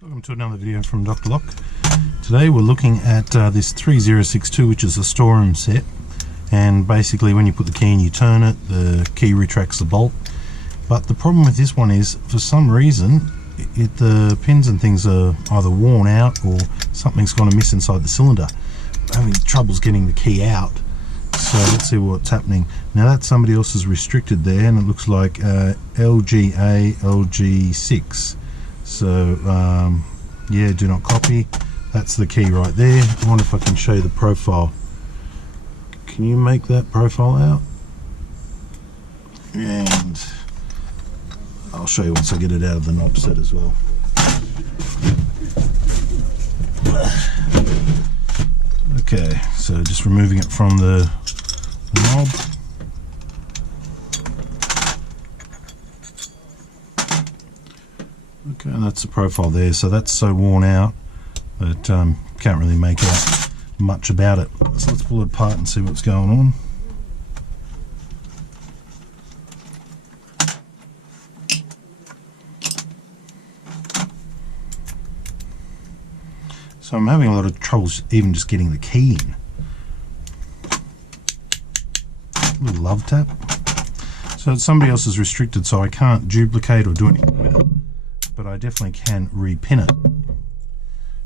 Welcome to another video from Dr. Lock. Today we're looking at this 3062, which is a storeroom set, and basically when you put the key in, you turn it, the key retracts the bolt. But the problem with this one is, for some reason, the pins and things are either worn out or something's gone amiss inside the cylinder. I'm having troubles getting the key out, so let's see what's happening. Now that's somebody else's restricted there, and it looks like LGA LG6. So yeah, do not copy. That's the key right there. I wonder if I can show you the profile. Can you make that profile out? And I'll show you once I get it out of the knob set as well. Okay, so just removing it from the knob. Okay, and that's the profile there. So that's so worn out that can't really make out much about it. So let's pull it apart and see what's going on. So I'm having a lot of trouble even just getting the key in. A little love tap. So it's somebody else's restricted, so I can't duplicate or do anything with it. But I definitely can repin it.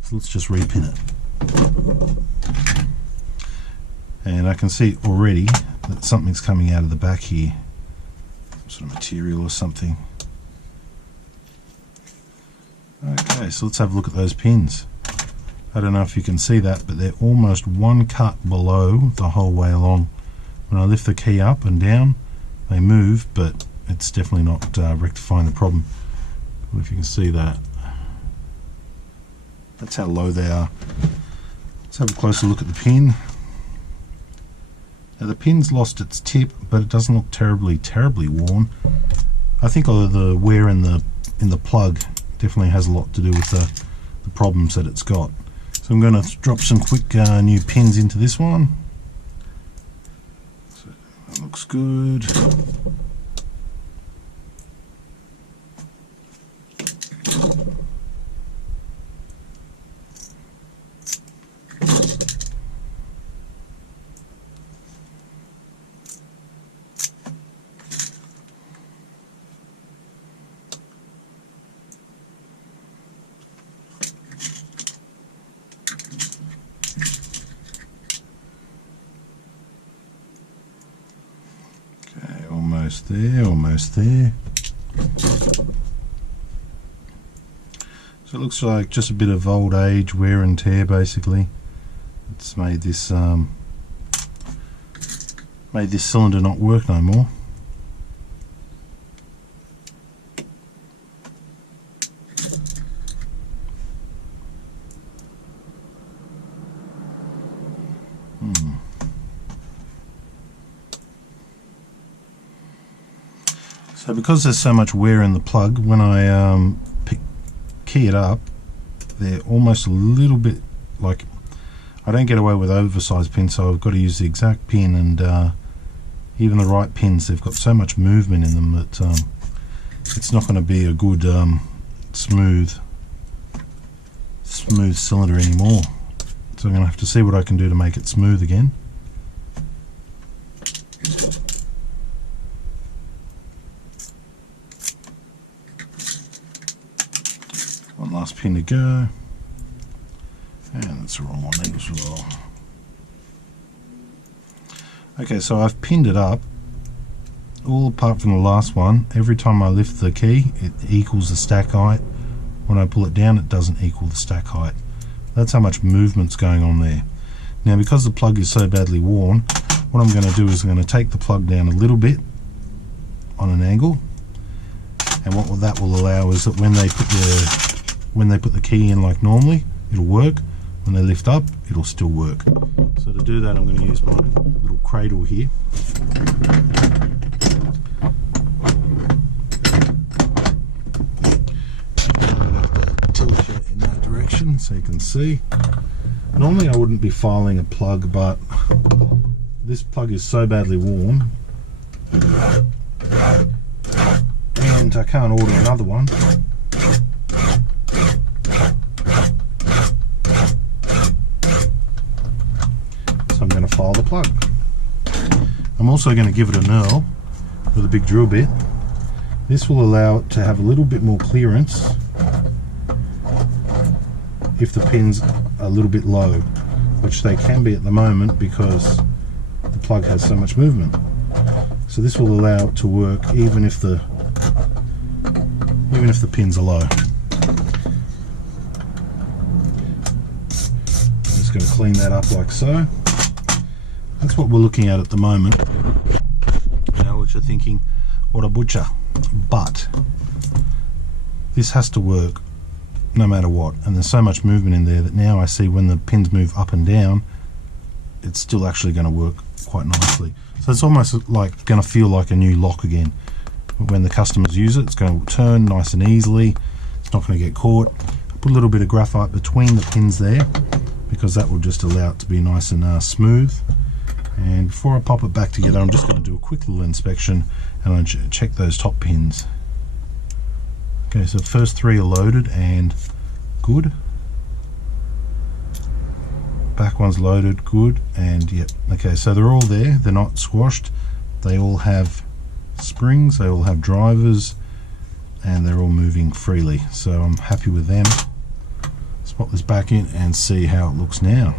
So let's just repin it. And I can see already that something's coming out of the back here. Some sort of material or something. Okay, so let's have a look at those pins. I don't know if you can see that, but they're almost one cut below the whole way along. When I lift the key up and down, they move, but it's definitely not rectifying the problem. If you can see that. That's how low they are. Let's have a closer look at the pin. Now the pin's lost its tip, but it doesn't look terribly worn. I think the wear in the plug definitely has a lot to do with the problems that it's got. So I'm going to drop some quick new pins into this one. So that looks good. Almost there. So it looks like just a bit of old age, wear and tear basically. It's made this cylinder not work no more. So because there's so much wear in the plug, when I key it up, they're almost a little bit like, I don't get away with oversized pins, so I've got to use the exact pin, and even the right pins, they've got so much movement in them that it's not going to be a good smooth cylinder anymore. So I'm going to have to see what I can do to make it smooth again. One last pin to go, and that's the wrong one as well. Okay, so I've pinned it up, all apart from the last one. Every time I lift the key, it equals the stack height. When I pull it down, it doesn't equal the stack height. That's how much movement's going on there. Now, because the plug is so badly worn, what I'm going to do is I'm going to take the plug down a little bit on an angle, and what that will allow is that when they put the key in like normally, it'll work. When they lift up, it'll still work. So to do that, I'm going to use my little cradle here. I'm going to tilt it in that direction so you can see. Normally I wouldn't be filing a plug, but this plug is so badly worn and I can't order another one. plug. I'm also going to give it a knurl with a big drill bit. This will allow it to have a little bit more clearance if the pins are a little bit low, which they can be at the moment because the plug has so much movement. So this will allow it to work even if the pins are low. I'm just going to clean that up like so. That's what we're looking at the moment. Now what you're thinking, what a butcher. But this has to work no matter what, and there's so much movement in there that now I see when the pins move up and down, it's still actually going to work quite nicely. So it's almost like going to feel like a new lock again. When the customers use it, it's going to turn nice and easily. It's not going to get caught. I put a little bit of graphite between the pins there because that will just allow it to be nice and smooth. And before I pop it back together, I'm just going to do a quick little inspection and I'll check those top pins. Okay, so the first three are loaded and good. Back one's loaded, good, and yep. Okay, so they're all there, they're not squashed. They all have springs, they all have drivers, and they're all moving freely. So I'm happy with them. Let's pop this back in and see how it looks now.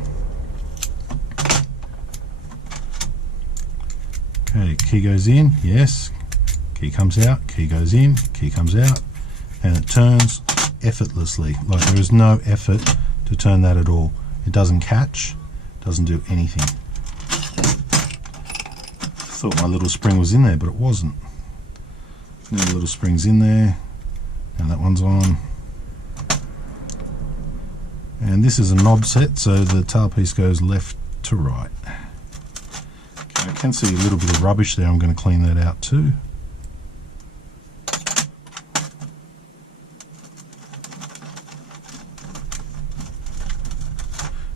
Okay, key goes in, yes. Key comes out, key goes in, key comes out, and it turns effortlessly. Like there is no effort to turn that at all. It doesn't catch, doesn't do anything. Thought my little spring was in there, but it wasn't. Now the little spring's in there, and that one's on. And this is a knob set, so the tailpiece goes left to right. Okay, I can see a little bit of rubbish there. I'm going to clean that out too.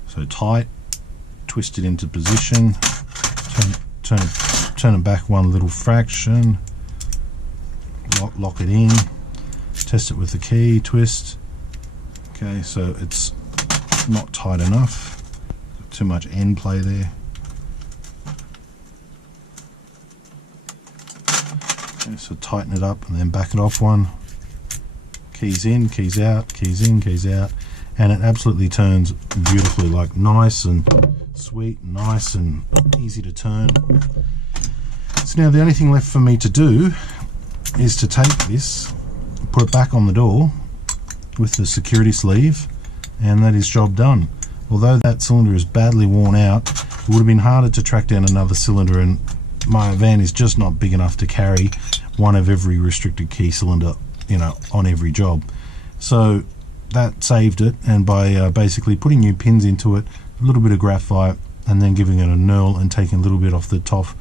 So tight, twist it into position, turn it back one little fraction, lock it in, test it with the key, twist. Okay, so it's not tight enough, too much end play there. Okay, so tighten it up and then back it off one. Keys in, keys out, keys in, keys out. And it absolutely turns beautifully, like nice and sweet, nice and easy to turn. So now the only thing left for me to do is to take this, put it back on the door with the security sleeve, and that is job done. Although that cylinder is badly worn out, it would have been harder to track down another cylinder, and my van is just not big enough to carry one of every restricted key cylinder, you know, on every job. So that saved it, and by basically putting new pins into it, a little bit of graphite, and then giving it a knurl and taking a little bit off the top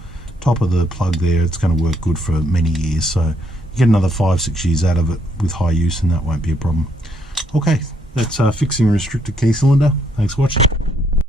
of the plug there, it's going to work good for many years. So you get another 5-6 years out of it with high use, and that won't be a problem. Okay, that's fixing a restricted key cylinder. Thanks for watching.